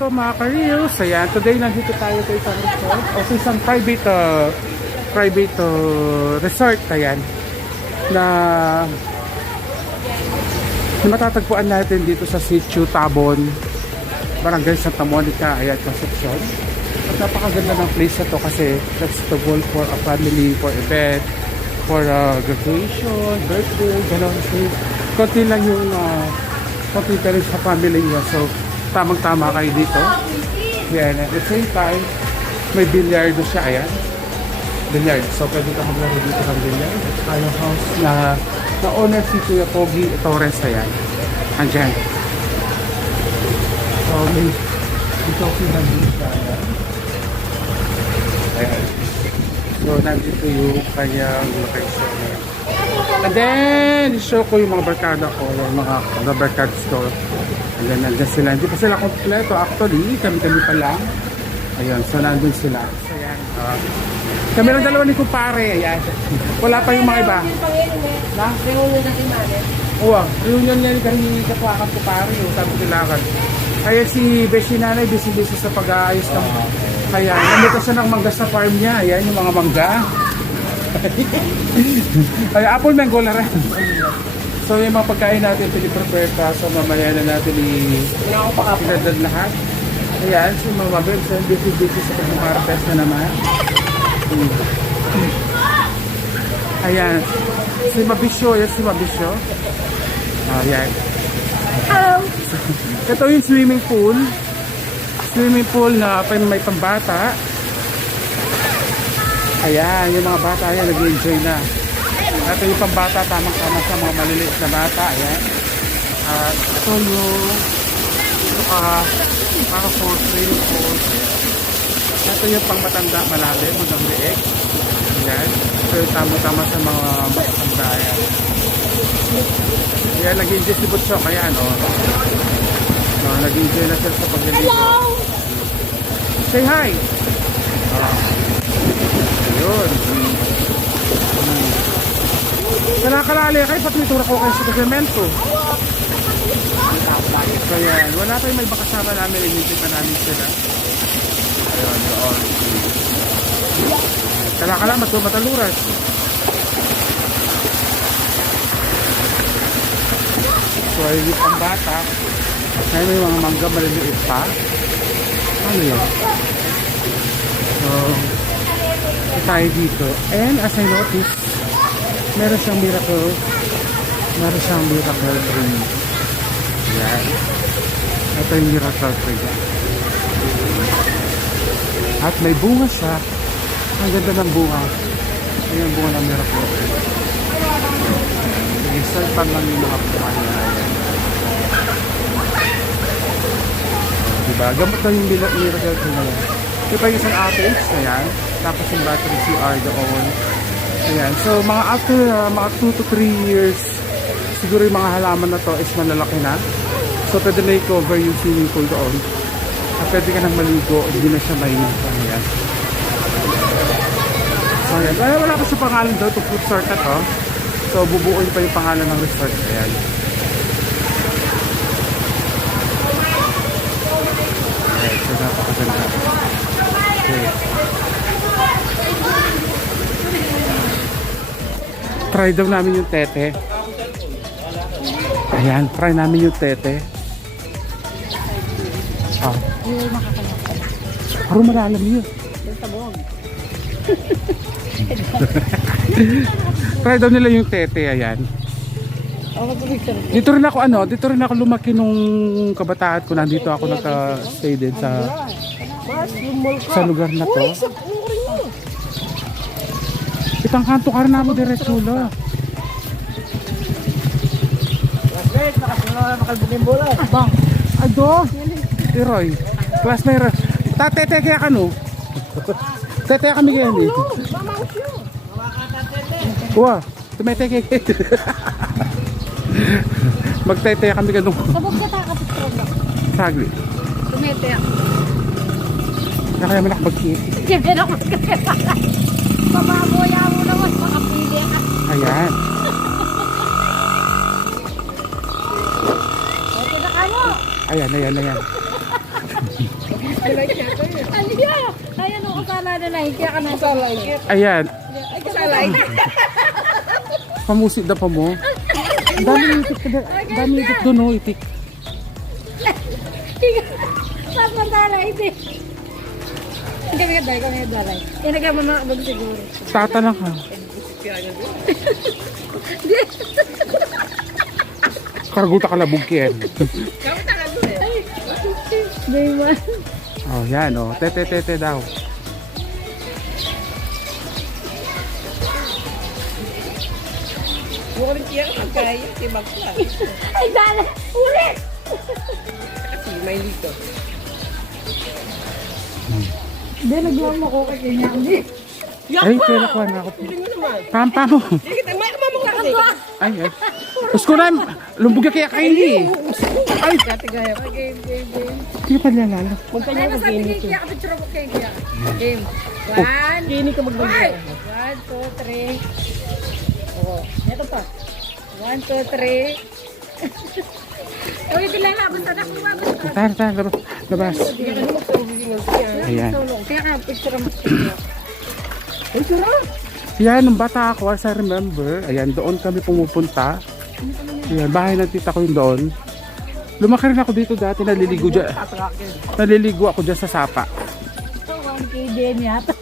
ito mga ka-reels. Ayan, today nandito tayo sa isang resort o sa isang private resort. Ayan, na matatagpuan natin dito sa Sitio Tabon, Barangay Santa Monica. Ayan, Concepcion. At napakaganda ng place na to kasi flexible for a family, for event, for graduation, birthday, gano'n. Konti lang yung konti ka rin sa family niya. So, tamang-tama kayo dito. Yan. At the same time, may bilyardo siya. Ayan. Bilyard. So, pwede ka maglaro dito ng bilyard. At saka yung house na owner si Kuya Pogi Torres. Ayan. Andyan. So, may coffee na dito siya. Ayan. So, nandito yung kanyang location. And then, show ko yung mga barkada ko, yung mga barkada store. And then, nandun sila. Hindi pa sila kompleto. Actually, kami-kami pa lang. Ayun, so nandun sila. So, ayan. Kami lang dalawa ni kumpare. Ayan. Wala pa yung mga iba. Na? Reunion na si Mane. Oo, reunion niya ni kami katwakan kumpare. Sabi kailangan. Kaya si Beshi Nanay, busy-busy sa pag-aayos ng... Kaya, nandito siya ng mangga sa farm niya. Ayan, yung mga mangga. Ay, apple mango na rin. So, yung mga pagkain natin, piniprepare pa. So, mamaya na natin i-pinadad lahat. Ayan, si Mama Bel, so busy-busy sa pag-martes na naman. Ayan, si Mabisyo. Ayan, si Mabisyo. Ayan. Ito yung swimming pool. Swimming pool na may pambata. Ayan, yung mga bata ayan, nag-enjoy na. Ito yung pambata, tamang-tama sa mga maliliit na bata. Ayan. At ito yung para for swimming pool. Ito yung pangmatanda, malalim, hanggang leeg. Ayan. Ito yung tama-tama sa mga matanda. Ayan. Ayan, nag-enjoy si Butchok. Ayan, o. Nag-enjoy na sila sa pagliligo. Say hi! Ayun. Kalakalali kayo, pati may tura ko kayo sa semento. So yan, wala tayong may bakasama namin, inisip na namin sila. Ayun, doon. Kalakala, mataluras. So ayun yung pambata. Ngayon may mga mangga maliliit pa. Ano yun? So, tayo dito. And as I noticed, meron siyang miracle tree. Yan. Ito yung miracle tree. At may bunga siya. Ang ganda ng bunga. Ayan yung bunga ng miracle tree. Isalpan lang yung mga bunga niya. Diba? Gamot lang yung miracle tree na yan. Diba yung isang outage? Ayan. Tapos yung battery CR doon. Ayan. So, mga after mga 2 to 3 years, siguro yung mga halaman na to is malalaki na. So, pwede na i-cover yung swimming pool doon. At pwede ka nang maligo, hindi na siya mainit. Ayan. So, ayan. Ay, wala pa sa pangalan daw itong resort na to. So, bubuuin pa yung pangalan ng resort. Ayan. Ayan. So, napakaganda. Okay. Try daw namin yung tete. Ayan, try namin yung tete. Oh. Parang malalam yun. Try daw nila yung tete, ayan. Dito rin ako lumaki nung kabataan ko. Nandito ako nagka-stay din sa lugar na to. Itang kanto ka rin ako diretso la. Classmate, nakasunod na makalbukin bola. Bang, ado. Tiroy, classmate. Tete kaya ka no? Tete kami kaya ni. Wah, tumete kaya. Magtete kami ka no. Sabog ka ta kapitron lang. Sagli. Tumete ako. Nakaya mo nakapag-iit. Siyempre na ako magkakita. Mababoya mo naman, makapili ka. Ayan. Okay na ka mo. Ayan. Aliya! Kaya nung kasala na lang, kaya ka na kasala. Ayan. Ay, kasala. Pamusit na pa mo. Dami itik. Dami itik doon, oh. Itik. Saan man dalay, hindi. Kami nga dalay. Inagay mo na doon siguro. Tatalang ka. Karaguta ka labog yan. Dayman. Oh, yan, oh. Tete daw. Bukan kaya kaya tibag ka. Ay, dalay! Ulit! Kasi may lito. Hindi, nagluwang mo ko kasi niya. Hindi. Ay, kaya ko na ako. Hindi mo naman. Pampa mo. Hindi kita may kamamong ka kasi. Ay, ay. Tapos ko na, lumbog ka kaya kayo eh. Ay, Dati gaya. Game. hindi pa nalala. Magkanya Ay, ko masabi gini kay ko. Kia, kapitsura ko kay Kia. Game. 1, Gini ka magbagay. 1, 2, 3. Oo. Ito pa. 1, 2, 3. Uy, bilala. Basta na kuha. Basta. Labas. Hindi ka naman sa ubigingan siya. Ayan. Sulong. Kaya ka, picture mo. Ay, sarap. Yan, nung bata ako, as I remember, ayan, doon kami pumupunta. Ayan, bahay ng tita ko yung doon. Lumaki rin ako dito dati, naliligo dyan. Naliligo ako dyan sa sapa. Ito, 1K din yata.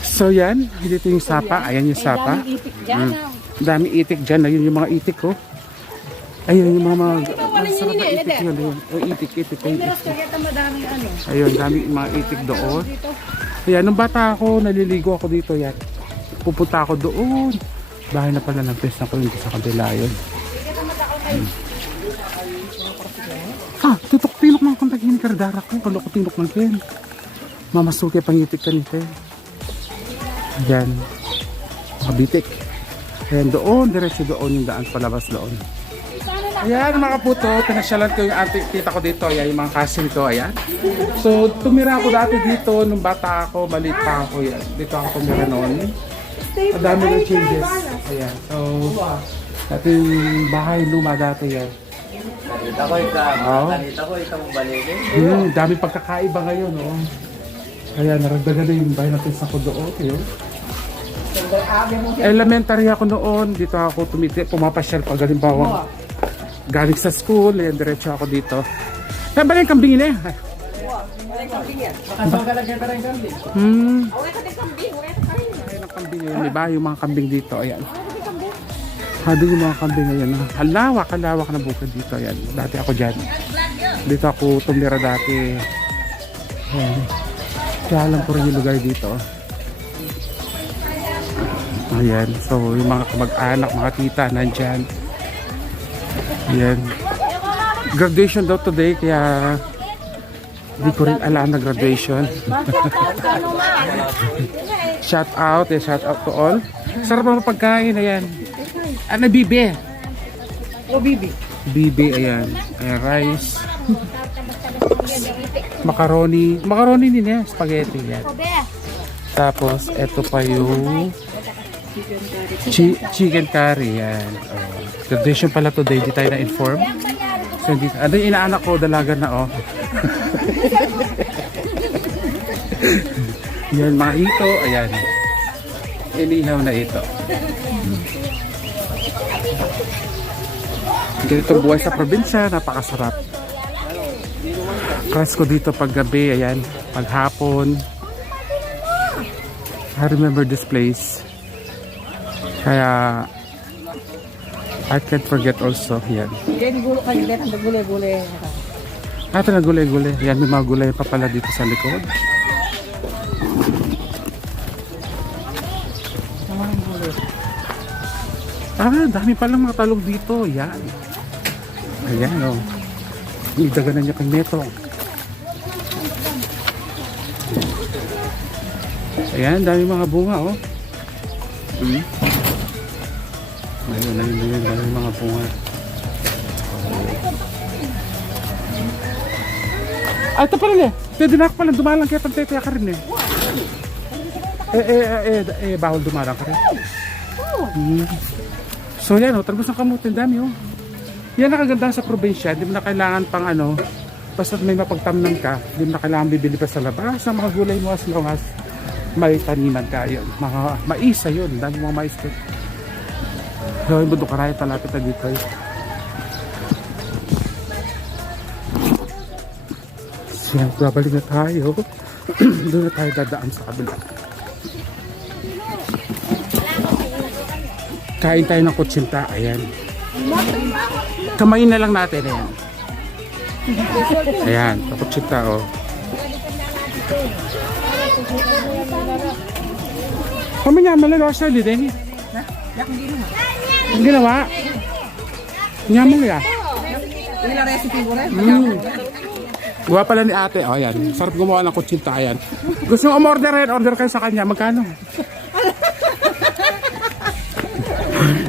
So yan, dito yung sapa. Ayan yung sapa. Daming itik dyan. Dami itik dyan. Ayun yung mga itik ko. Ayun yung mga masarap na itik yun. Itik. Miras ko yata madaming ano. Ayun, dami mga itik doon. Dito. Ayan, nung bata ako, naliligo ako dito yan. Pupunta ako doon. Bahay na pala ng pesta ko yun sa kabila yun. Tutok-tinok mga kontakin ni Kardara ko. Kaloko-tinok ng ken. Mamasuki pangitik ka nito. Ayan. Makabitik. Ayan, doon. Diretso doon yung daan palabas doon. Ayan mga puto, pinasyalan ko yung ating tita ko dito. Ayan, yung mga cousin ko. Ayan. So, tumira ako dati dito nung bata ako. Maliit pa ako. Yan. Dito ako tumira noon. Ang dami ng changes. Ayan. So, ating bahay luma dati yan. Nakita ko ikaw mong balili. Dami pagkakaiba ngayon. Oh. Ayan, naragdagan na yung bahay natin sa doon. Yun. Elementary ako noon. Dito ako pumapasyal pag galimbawa. Galing sa school, ayan, diretso ako dito. Kaya ba yung kambing na eh? Ayan ang kambing ngayon, diba? Yung mga kambing dito, ayan. Hado yung mga kambing ngayon. Halawak na bukid dito, ayan. Dati ako dyan. Dito ako tumira dati. Ayan. Kaya alam ko rin yung lugar dito. Ayan, so yung mga kamag-anak, mga tita, nandyan. Ayan. Graduation daw today, kaya hindi ko rin alam na graduation. Shout out to all. Sarap ang pagkain, ayan. Ano, bibe? O, bibi. Bibe, ayan. Ayan, rice. Macaroni. Macaroni din yan, spaghetti, yan. Tapos, eto pa yung chicken curry, yan. Oh. Graduation pala today, di tayo na-inform. So, ano yung inaanak ko, dalaga na, oh. Yan, mga ito, ayan. Inihaw na ito. Ganito buhay sa probinsya, napakasarap. Crush ko dito pag gabi, ayan, pag hapon. I remember this place. Kaya I can't forget also. Yan. Yan, gulo ka nila. Nagulay-gulay. Ito na gulay-gulay. Yan, may mga gulay pa pala dito sa likod. Dami palang mga talong dito. Yan. Ayan, oh. Idaganan niya kay Neto. Ayan, dami mga bunga, oh. Ayun, dami mga bunga. Ay, ito pala, pwede na ako pala dumalang kaya pagtetaya ka rin, eh. Bawal dumalang ka rin. So yan, oh, talbos ng kamutin, dami, oh. Yan nakaganda sa probinsya, hindi mo na kailangan pang ano, Basta may mapagtamnan ka, hindi mo na kailangan bibili pa sa labas ng mga gulay mo as long as may taniman ka. Yun, mga maisa yun, dami mga mais ko. So, yung bundok karaya talapit na dito. So, babalik na tayo. Doon na tayo dadaan sa kabila. Kain tayo ng kutsinta. Ayan. Kamayin na lang natin. Ayan. Ayan, kutsinta oh. Kami nga malalawa sa din. Ang ginawa. Nyaman niya. Ila recipe mo rin. Gawa pala ni ate. O, ayan. Sarap gumawa ng kutsinta. Ayan. Gusto nyo umorder, order kayo sa kanya. Magkano?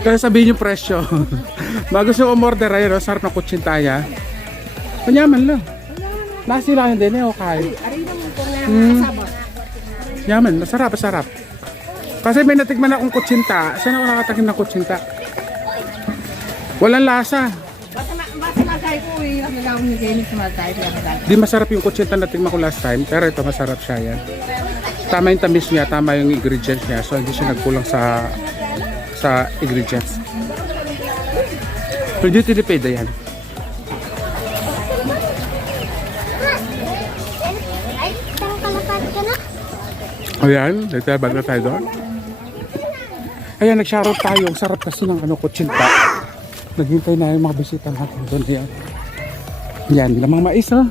Kaya sabihin yung presyo. Bago gusto nyo umorder, ayan. Sarap ng kutsinta niya. Manyaman lang. Nasilahan din eh. Okay. Yaman. Masarap, masarap. Kasi may natikman akong kutsinta. Saan ako nakatakin ng kutsinta? Walang lasa. Di masarap yung kutsinta na tingnan ko last time, pero ito masarap siya yan. Tama yung tamis niya, tama yung ingredients niya, so hindi siya nagkulang sa ingredients. So duty paid yan. Ayan, nagtabag na tayo doon. Ayan, nag-shoutout tayo. Ang sarap kasi ng kutsinta. Naghintay na yung mga bisita natin doon. Ayan. Yan, lamang mais ha.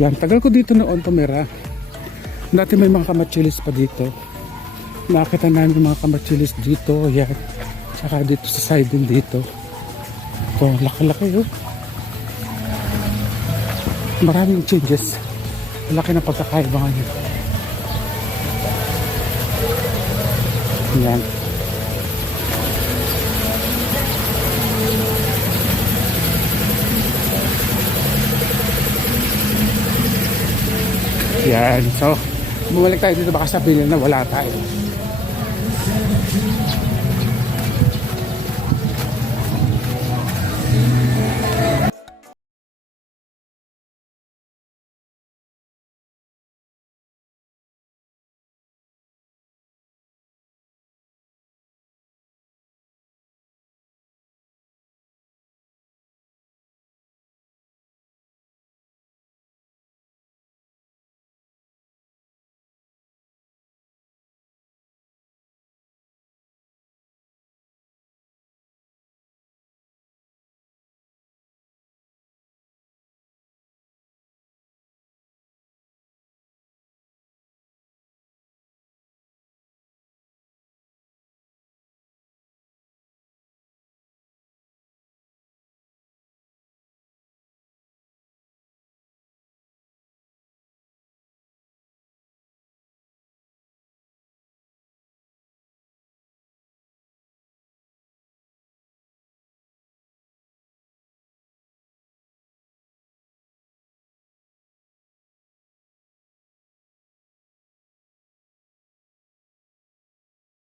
Yan, tagal ko dito noon tumira. Dati may mga kamachilis pa dito. Nakita namin yung mga kamachilis dito. Yan. Saka dito sa side din dito. Ito, laki-laki oh. Maraming changes. Laki na pagkakaiba ngayon. Yan. Yan. So, bumalik tayo dito, baka sabihin na wala tayo.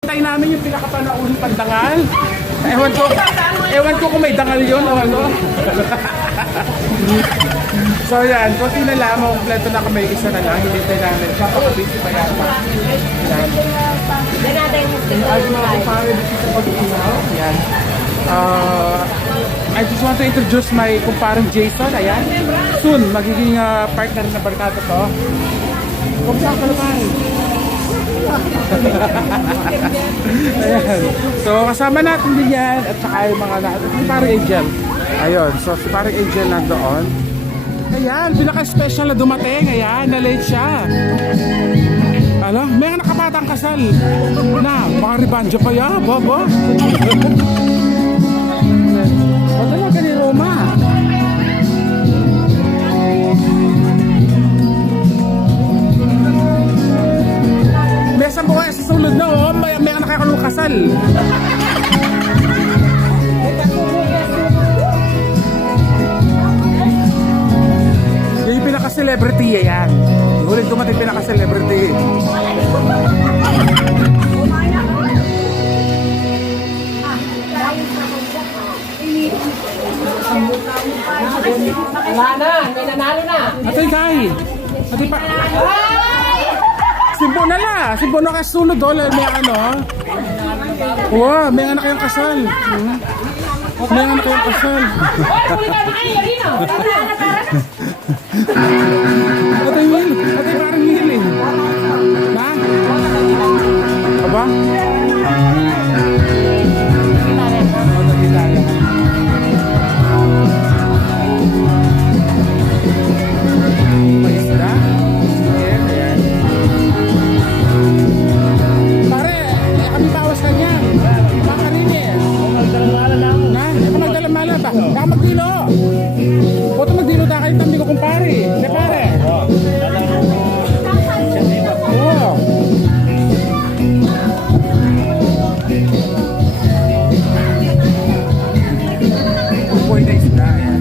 Tayo namin yung pinakapanahon pandangal. Ewan ko kung may dangal yun o ano. So yan, konti na lang, kompleto na kami, isa na lang, hinintay namin. Kapag-busy pa yata. Yan. I just want to introduce my kumparang Jason, ayan. Soon, magiging partner na barkada to. Kung saan ka naman. Ayan. So kasama natin din yan at saka yung mga si parang Angel. Ayun, so si parang Angel nandoon. Ayan, pinaka-special na dumating. Ayan, na-late siya. Ano, may nakapatang kasal na, mga ribandyo pa yan, bobo. O talaga ni Roma. Besang buhay sa sulod na oh, may nakakalong kasal. Yung pinaka-celebrity yan. Ulit dumating pinaka-celebrity. Wala na, may Atoy kay. Atoy pa. Simbo na la. Simbo na kasunod doon. May ano. Wow, may anak kayong kasal. May anak kayong kasal. Atoy Will. Atoy parang Will eh. Na? Aba? May isda? Ayan. Pare, kami bawas ka niya. Baka rin eh. Na? Ito magdalamala ba? Baka magdilo. Puto magdilo na kayo tambi ko kumpare. Hindi pare. Oo. Upoy na isda. Ayan.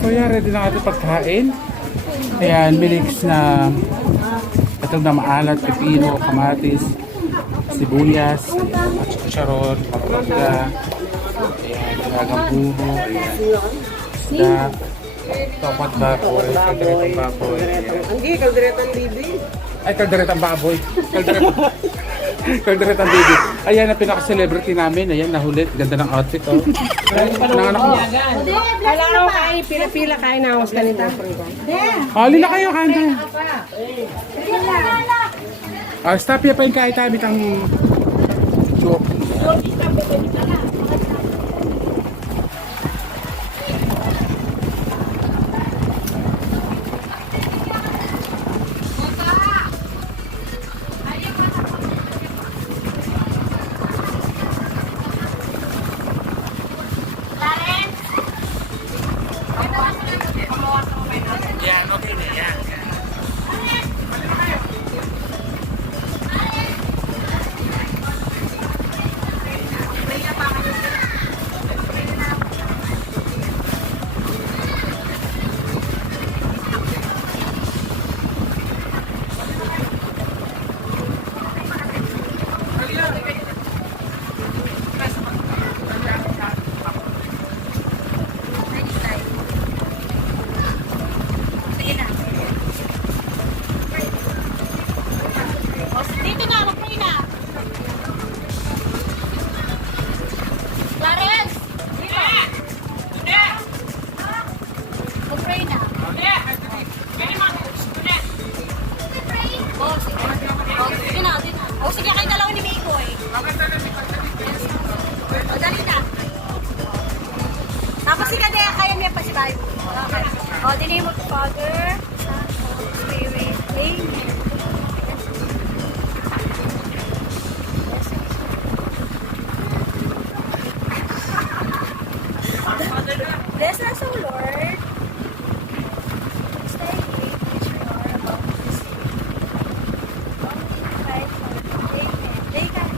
So yan, ready na natin pagkain. Ayan, minix na itong na maalat, pepino, kamatis, sibuyas, ayan, at charon, paprika, ayan, nilagang buho, ayan, isda, tomat baboy, kalderetang baboy, ayan. Anggi, kalderetang bibi. Ay, kalderetang baboy. Kalderetang baby. Ayan ang pinaka-celebrity namin. Ayan, nahulit. Ganda ng outfit, oh. Nanganak mo. Kailangan ko kain, pila-pila kain na ako ganito. Hali na kayo, kanta. Stop ya pa yung kahit tayo bitang joke. Yan, okay na yan. Dito na, mag-pray na. Clarence! Dito! Mag-pray na. Oh, sige. Oh, sige na, sige na. Oh, sige, kayo dalawa ni Miko eh. Oh, dali na. Tapos si Kadea, kaya niya pa si Bible. Okay. Oh, the name of the Father, Son, Holy Spirit. Amen. Bless us, O Lord. Stay great, which we are about to see. Only invite Lord. Amen. They can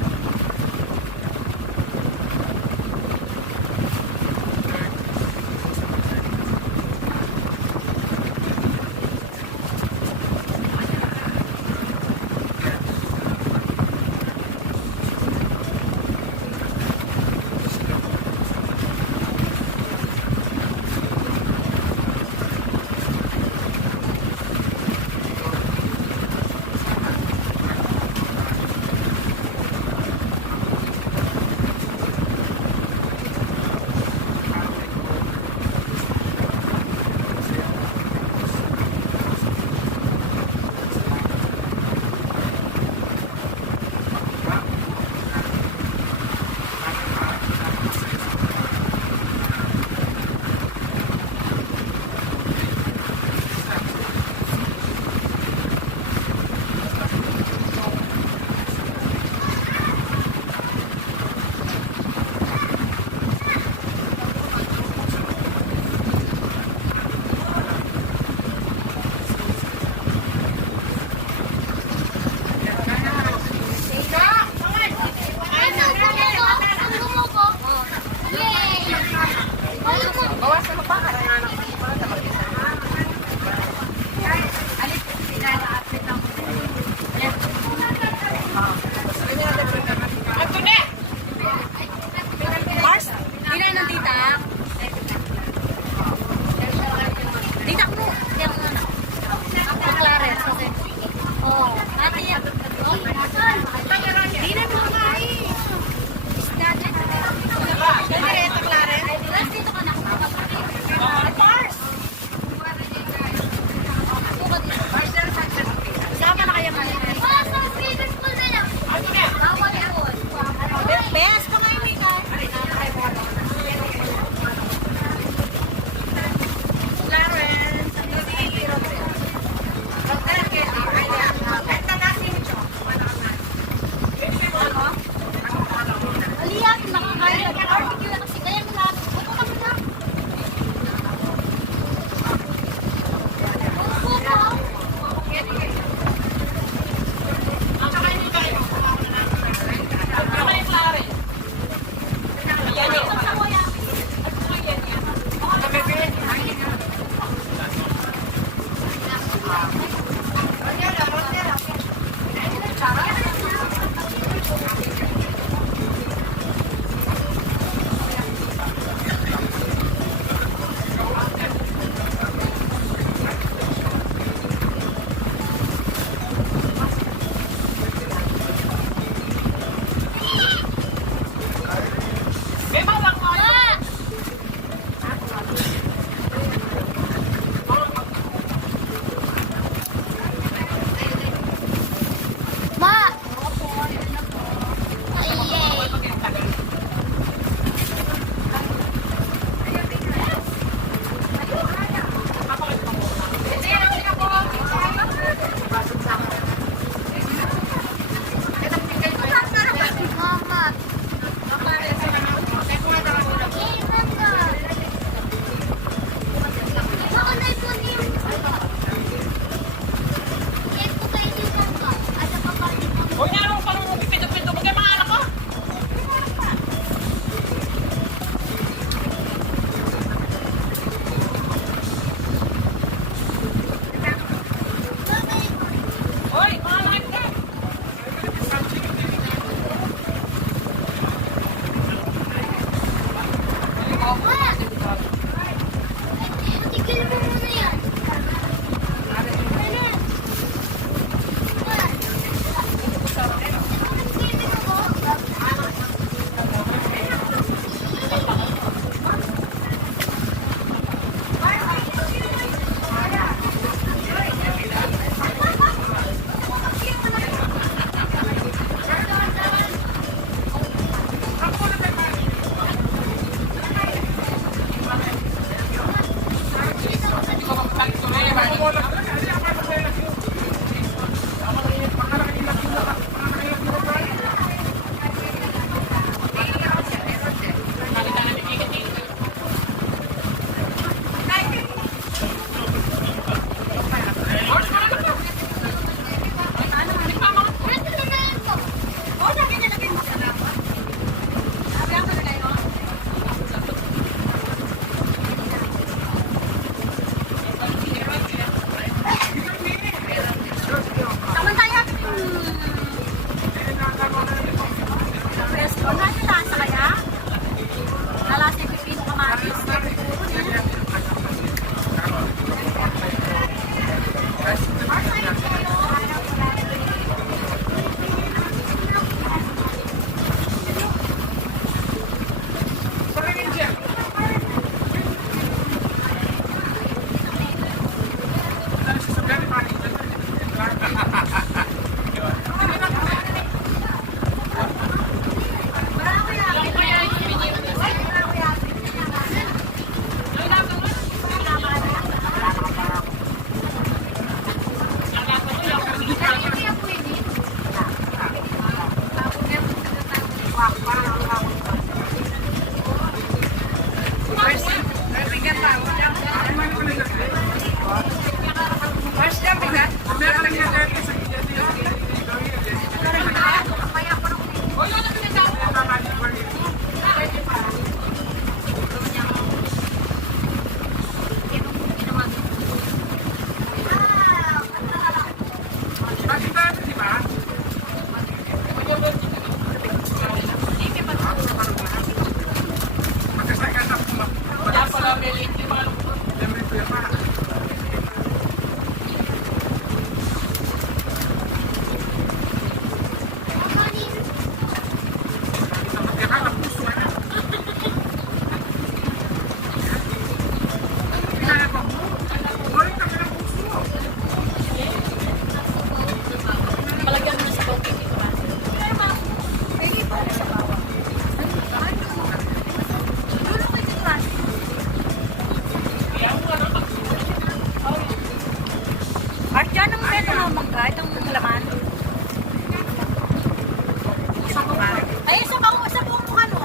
Ay, sa buong mukha mo.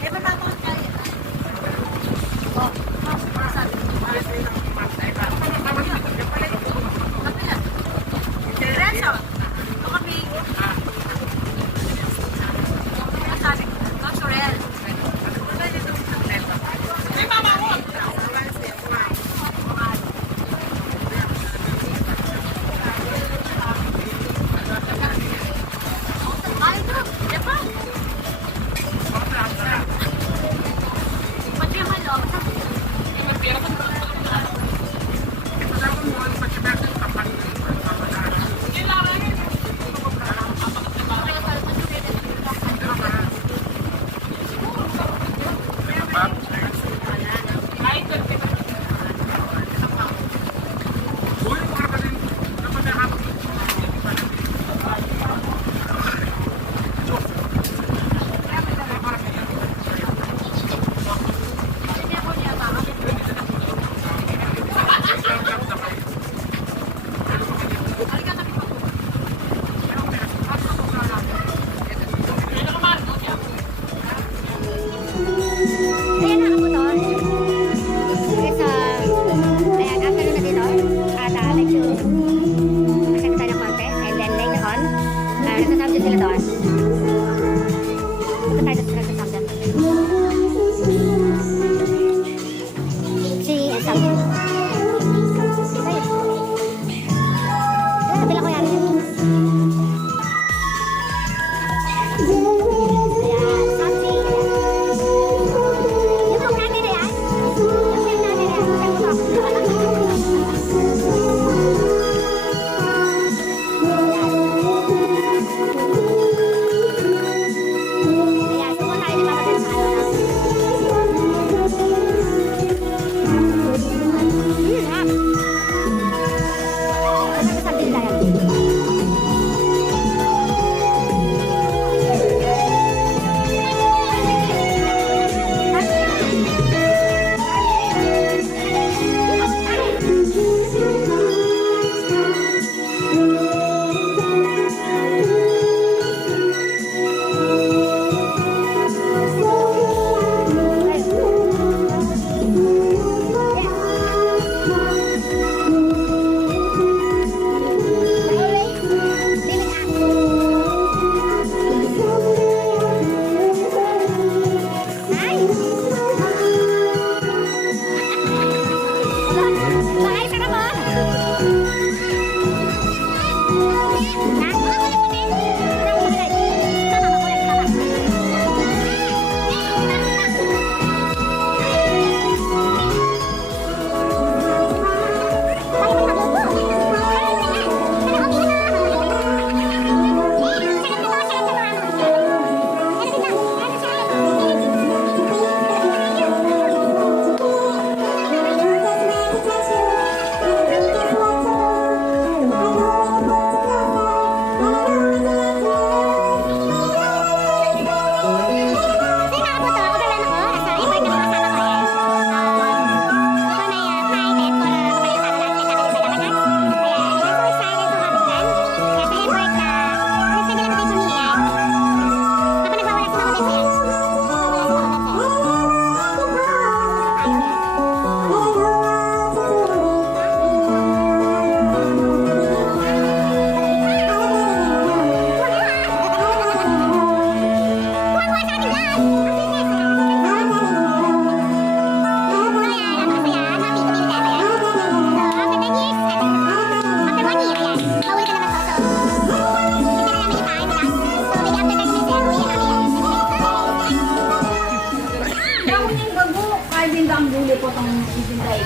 Eh, mapapakot kayo. Oh, sabi ko. Renzo, kami. Sabi ko, Sorel. May mama mo. Ay, ito. Diba? Pati yung malo. Ayan na ako doon. Kasi ayan, after na dito, at medyo masyado tayo ng konti. And then later on, nagsasubject sila doon. Ito tayo sa nagsasubject. Si subject. Ayun, kabila ko yan.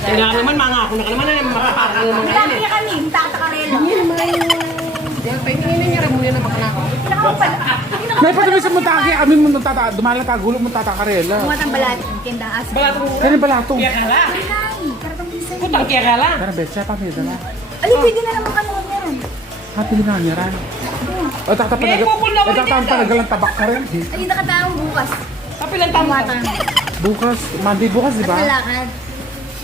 Kaya naman, mga ako na ka naman na makakakaroon mo ngayon Dami kami, tatakarelo. Pahingin niya rin muna na makanako. May patuloy sa Montagi, amin mo dumala tagulo mo tatakarela. Mumatang balat, kindaas. Kaya ba lato? Kaya ka lang. Karatang bisa. Putang kaya ka lang. Pero Betsa, pamilya na. Ali, pwede na naman kami meron. Pili nga niya rin. O takta panagalang tabak ka rin. Ay, nakataong bukas. Kapilang tama. Bukas, Monday bukas, di ba? Kalakad.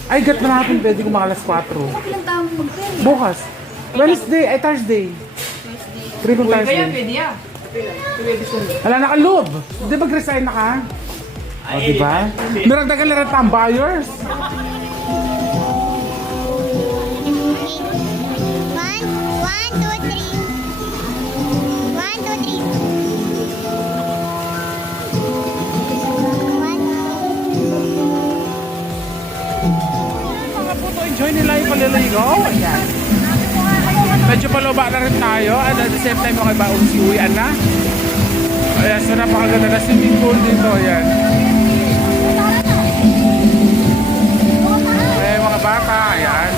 Ay, gat na natin, pwede ko mga alas 4. Kapilang taong magpili. Bukas. Wednesday, ay Thursday. Trip Uy, Thursday. kaya pwede yan. Hala, naka-loob. Di ba resign na ka? O, di ba? Naragdagan na rin ang buyers. One, two, three. One, two, three. Mga puto, enjoy nila yung paliligo. Ayan. Medyo paluba na rin tayo. And at the same time, mga iba uwian na. Ayan, so napakaganda na swimming pool dito. Ayan. Ayan, mga bata. Ayan.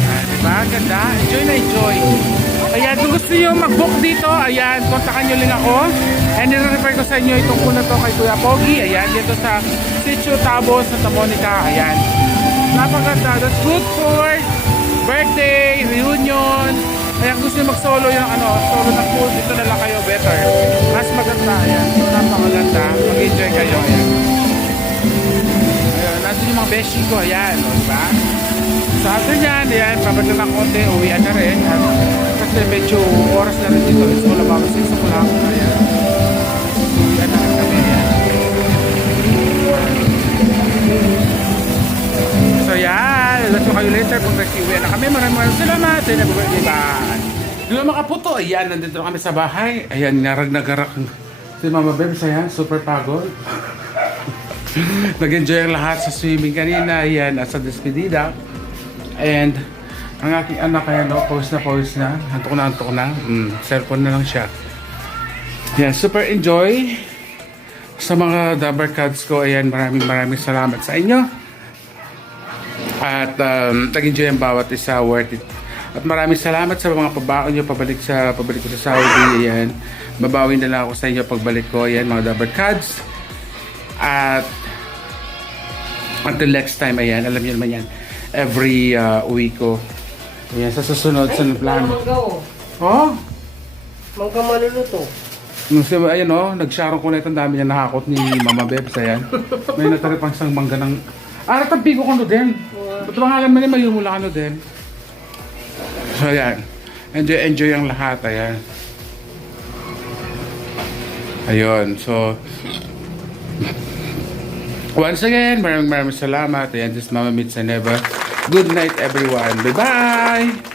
Ayan, diba? Ganda. Enjoy na enjoy. Ayan, kung gusto nyo mag-book dito, ayan, kontakan nyo lang ako. And nire-refer ko sa inyo itong kuna to kay Kuya Pogi. Ayan, dito sa Sitio Tabon, Santa Monica. Ayan. Napaganda. That's good for birthday, reunion. Ayan, kung gusto nyo mag-solo yung solo ng pool, dito na lang kayo better. Mas maganda. Ayan, napakaganda. Mag-enjoy kayo. Ayan. Ayan, nandun yung mga beshi ko. Ayan, diba? So after nyan, ayan, babad na ng konti, uwian na rin. At, kasi medyo oras na rin dito. It's all about 6 o'clock. Ayan. Uwian na rin kami. Ayan. So yan, let's go kayo later kung nag-uwian na kami. Maraming salamat. Ayan, nababay. Bye. Yung mga puto, ayan, nandito na kami sa bahay. Ayan, narag-nagarak si Mama Bebs. Ayan, super pagod. Nag-enjoy ang lahat sa swimming kanina. Ayan, at sa despedida. And ang aking anak kaya pause na. Antok na. Cellphone na lang siya. Yan, super enjoy sa mga Dabber Cats ko. Ayan, maraming salamat sa inyo. At nag-enjoy ang bawat isa, worth it. At maraming salamat sa mga pabaon nyo pabalik ko sa Saudi. Ayan, babawi na lang ako sa inyo pagbalik ko. Ayan, mga Dabber Cats. At until next time, ayan, alam niyo naman yan. Every week ko. Ayan, sa susunod sa plano. Mangga oh. Oh? Mangga maluluto. Ayan oh, nag-sharon ko na itong dami niya nakakot ni Mama Bebs. Ayan. May nataripang isang mangga ng... tabigo ko no din. Ba't pangalan mo niya mayumula ka no din? So ayan. Enjoy ang lahat. Ayan. Ayun. So... Once again, maraming salamat. Ayan, this Mama Meets and Never. Good night, everyone. Bye-bye!